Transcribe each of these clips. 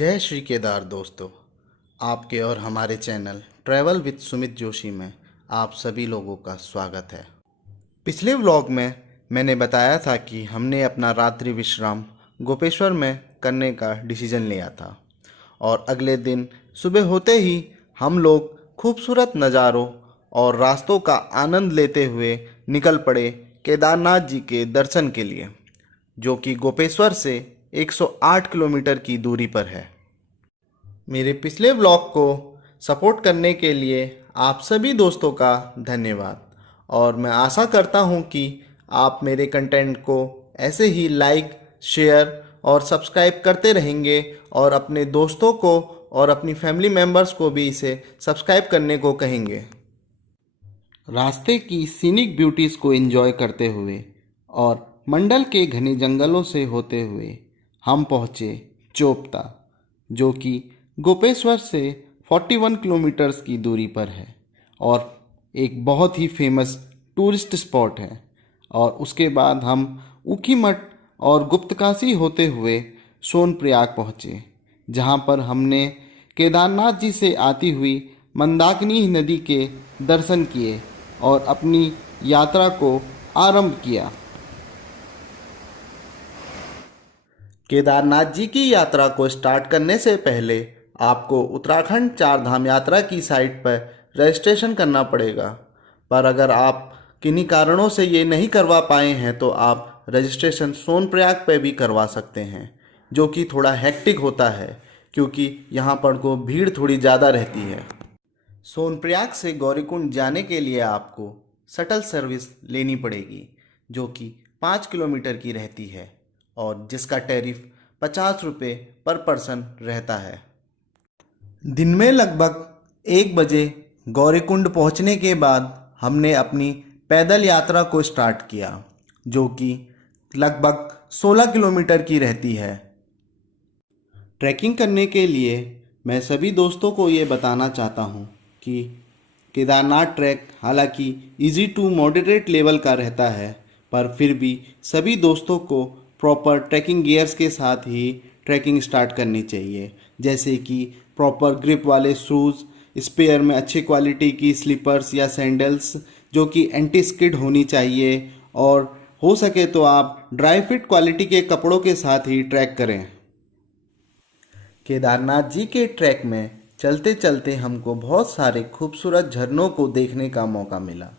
जय श्री केदार दोस्तों, आपके और हमारे channel travel with Sumit Joshi में आप सभी लोगों का स्वागत है। पिछले व्लॉग में मैंने बताया था कि हमने अपना रात्रि विश्राम गोपेश्वर में करने का डिसीजन लिया था और अगले दिन सुबह होते ही हम लोग खूबसूरत नज़ारों और रास्तों का आनंद लेते हुए निकल पड़े केदारनाथ जी के दर्शन के लिए, जो कि गोपेश्वर से 108 किलोमीटर की दूरी पर है। मेरे पिछले व्लॉग को सपोर्ट करने के लिए आप सभी दोस्तों का धन्यवाद और मैं आशा करता हूं कि आप मेरे कंटेंट को ऐसे ही लाइक, शेयर और सब्सक्राइब करते रहेंगे और अपने दोस्तों को और अपनी फैमिली मेम्बर्स को भी इसे सब्सक्राइब करने को कहेंगे। रास्ते की सीनिक ब्यूटीज़ को एंजॉय करते हुए और मंडल के घने जंगलों से होते हुए हम पहुँचे चोपता, जो कि गोपेश्वर से 41 किलोमीटर्स की दूरी पर है और एक बहुत ही फेमस टूरिस्ट स्पॉट है। और उसके बाद हम ऊखीमठ और गुप्तकाशी होते हुए सोनप्रयाग पहुँचे, जहाँ पर हमने केदारनाथ जी से आती हुई मंदाकिनी नदी के दर्शन किए और अपनी यात्रा को आरंभ किया। केदारनाथ जी की यात्रा को स्टार्ट करने से पहले आपको उत्तराखंड चार धाम यात्रा की साइट पर रजिस्ट्रेशन करना पड़ेगा, पर अगर आप किन्हीं कारणों से ये नहीं करवा पाए हैं तो आप रजिस्ट्रेशन सोनप्रयाग पर भी करवा सकते हैं, जो कि थोड़ा हेक्टिक होता है क्योंकि यहाँ पर को भीड़ थोड़ी ज़्यादा रहती है। सोनप्रयाग से गौरीकुंड जाने के लिए आपको शटल सर्विस लेनी पड़ेगी, जो कि 5 किलोमीटर की रहती है और जिसका टैरिफ 50 रुपये पर पर्सन रहता है। दिन में लगभग 1 बजे गौरीकुंड पहुंचने के बाद हमने अपनी पैदल यात्रा को स्टार्ट किया, जो कि लगभग 16 किलोमीटर की रहती है। ट्रैकिंग करने के लिए मैं सभी दोस्तों को ये बताना चाहता हूँ कि केदारनाथ ट्रैक हालांकि इजी टू मॉडरेट लेवल का रहता है, पर फिर भी सभी दोस्तों को प्रॉपर ट्रैकिंग गियर्स के साथ ही ट्रैकिंग स्टार्ट करनी चाहिए, जैसे कि प्रॉपर ग्रिप वाले शूज़, स्पेयर में अच्छी क्वालिटी की स्लीपर्स या सैंडल्स जो कि एंटी स्किड होनी चाहिए, और हो सके तो आप ड्राई फिट क्वालिटी के कपड़ों के साथ ही ट्रैक करें। केदारनाथ जी के ट्रैक में चलते चलते हमको बहुत सारे खूबसूरत झरनों को देखने का मौका मिला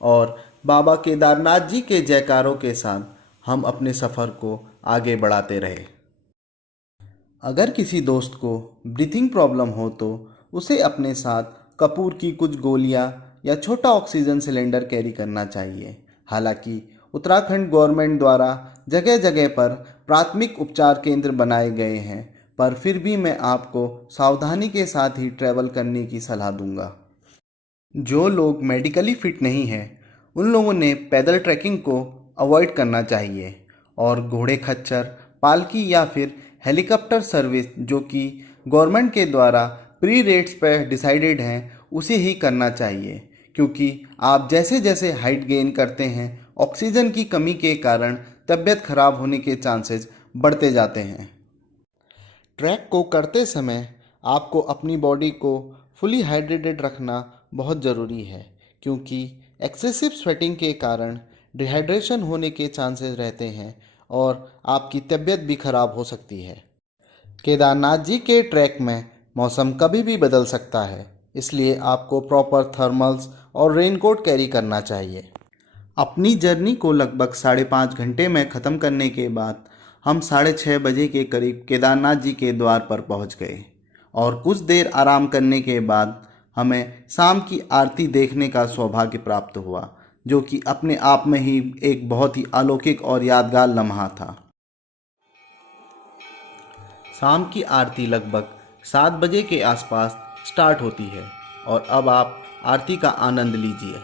और बाबा केदारनाथ जी के जयकारों के साथ हम अपने सफ़र को आगे बढ़ाते रहे। अगर किसी दोस्त को ब्रीथिंग प्रॉब्लम हो तो उसे अपने साथ कपूर की कुछ गोलियां या छोटा ऑक्सीजन सिलेंडर कैरी करना चाहिए। हालांकि उत्तराखंड गवर्नमेंट द्वारा जगह जगह पर प्राथमिक उपचार केंद्र बनाए गए हैं, पर फिर भी मैं आपको सावधानी के साथ ही ट्रैवल करने की सलाह दूंगा। जो लोग मेडिकली फिट नहीं हैं उन लोगों ने पैदल ट्रैकिंग को अवॉइड करना चाहिए और घोड़े खच्चर, पालकी या फिर हेलीकॉप्टर सर्विस जो कि गवर्नमेंट के द्वारा प्री रेट्स पर डिसाइडेड हैं उसे ही करना चाहिए, क्योंकि आप जैसे जैसे हाइट गेन करते हैं ऑक्सीजन की कमी के कारण तबीयत खराब होने के चांसेस बढ़ते जाते हैं। ट्रैक को करते समय आपको अपनी बॉडी को फुली हाइड्रेटेड रखना बहुत ज़रूरी है, क्योंकि एक्सेसिव स्वेटिंग के कारण डिहाइड्रेशन होने के चांसेस रहते हैं और आपकी तबीयत भी खराब हो सकती है। केदारनाथ जी के ट्रैक में मौसम कभी भी बदल सकता है, इसलिए आपको प्रॉपर थर्मल्स और रेनकोट कैरी करना चाहिए। अपनी जर्नी को लगभग 5.5 घंटे में ख़त्म करने के बाद हम 6:30 बजे के करीब केदारनाथ जी के द्वार पर पहुंच गए और कुछ देर आराम करने के बाद हमें शाम की आरती देखने का सौभाग्य प्राप्त हुआ, जो कि अपने आप में ही एक बहुत ही अलौकिक और यादगार लम्हा था। शाम की आरती लगभग 7 बजे के आसपास स्टार्ट होती है और अब आप आरती का आनंद लीजिए।